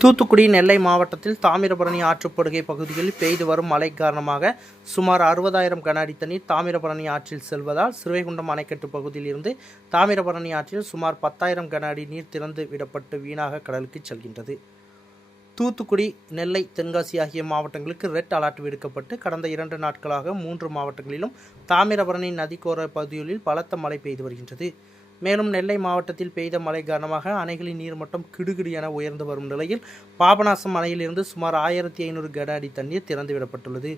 தூத்துக்குடி, நெல்லை மாவட்டத்தில் தாமிரபரணி ஆற்றுப்படுகை பகுதிகளில் பெய்து வரும் மழை காரணமாக சுமார் 60,000 கன அடி தண்ணீர் தாமிரபரணி ஆற்றில் செல்வதால் சிறுவைகுண்டம் அணைக்கட்டு பகுதியில் இருந்து தாமிரபரணி ஆற்றில் சுமார் 10,000 கன அடி நீர் திறந்து விடப்பட்டு வீணாக கடலுக்கு செல்கின்றது. தூத்துக்குடி, நெல்லை, தென்காசி ஆகிய மாவட்டங்களுக்கு ரெட் அலர்ட் விடுக்கப்பட்டு கடந்த 2 நாட்களாக 3 மாவட்டங்களிலும் தாமிரபரணி நதிக்கோர பகுதிகளில் பலத்த மழை பெய்து வருகின்றது. மேலும் நெல்லை மாவட்டத்தில் பெய்த மழை காரணமாக அணைகளின் நீர்மட்டம் கிடுகிடு என உயர்ந்து வரும் நிலையில் பாபநாசம் அணையிலிருந்து சுமார் 1500 கன அடி தண்ணீர் திறந்துவிடப்பட்டுள்ளது.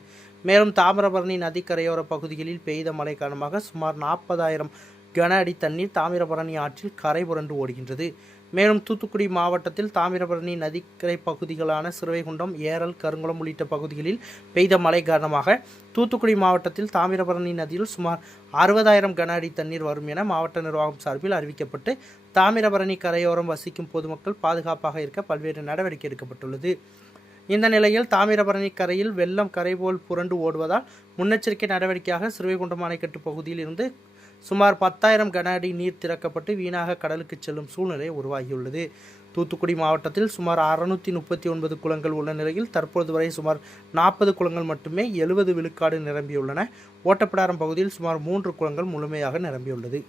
மேலும் தாமிரபரணி நதிக்கரையோர பகுதிகளில் பெய்த மழை காரணமாக சுமார் 40,000 கன அடி தண்ணீர் தாமிரபரணி ஆற்றில் கரை புரண்டு ஓடுகின்றது. மேலும் தூத்துக்குடி மாவட்டத்தில் தாமிரபரணி நதிக்கரை பகுதிகளான சிறுவைகுண்டம், ஏரல், கருங்குளம் உள்ளிட்ட பகுதிகளில் பெய்த மழை காரணமாக தூத்துக்குடி மாவட்டத்தில் தாமிரபரணி நதியில் சுமார் 60,000 கன அடி தண்ணீர் வரும் என மாவட்ட நிர்வாகம் சார்பில் அறிவிக்கப்பட்டு தாமிரபரணி கரையோரம் வசிக்கும் பொதுமக்கள் பாதுகாப்பாக இருக்க பல்வேறு நடவடிக்கை எடுக்கப்பட்டுள்ளது. இந்த நிலையில் தாமிரபரணி கரையில் வெள்ளம் கரை போல் புரண்டு ஓடுவதால் முன்னெச்சரிக்கை நடவடிக்கையாக சிறுவைகுண்டம் அணைக்கட்டு பகுதியில் இருந்து சுமார் 10,000 கன அடி நீர் திறக்கப்பட்டு வீணாக கடலுக்கு செல்லும் சூழ்நிலை உருவாகியுள்ளது. தூத்துக்குடி மாவட்டத்தில் சுமார் 639 குளங்கள் உள்ள நிலையில் தற்போது வரை சுமார் 40 குளங்கள் மட்டுமே 70 விழுக்காடு நிரம்பியுள்ளன. ஓட்டப்பிடாரம் பகுதியில் சுமார் 3 குளங்கள் முழுமையாக நிரம்பியுள்ளது.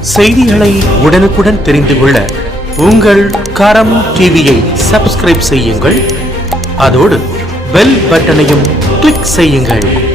செய்திகளை உடனுக்குடன் தெரிந்து கொள்ள உங்கள் கரம் டிவியை சப்ஸ்கிரைப் செய்யுங்கள். அதோடு பெல் பட்டனையும் கிளிக் செய்யுங்கள்.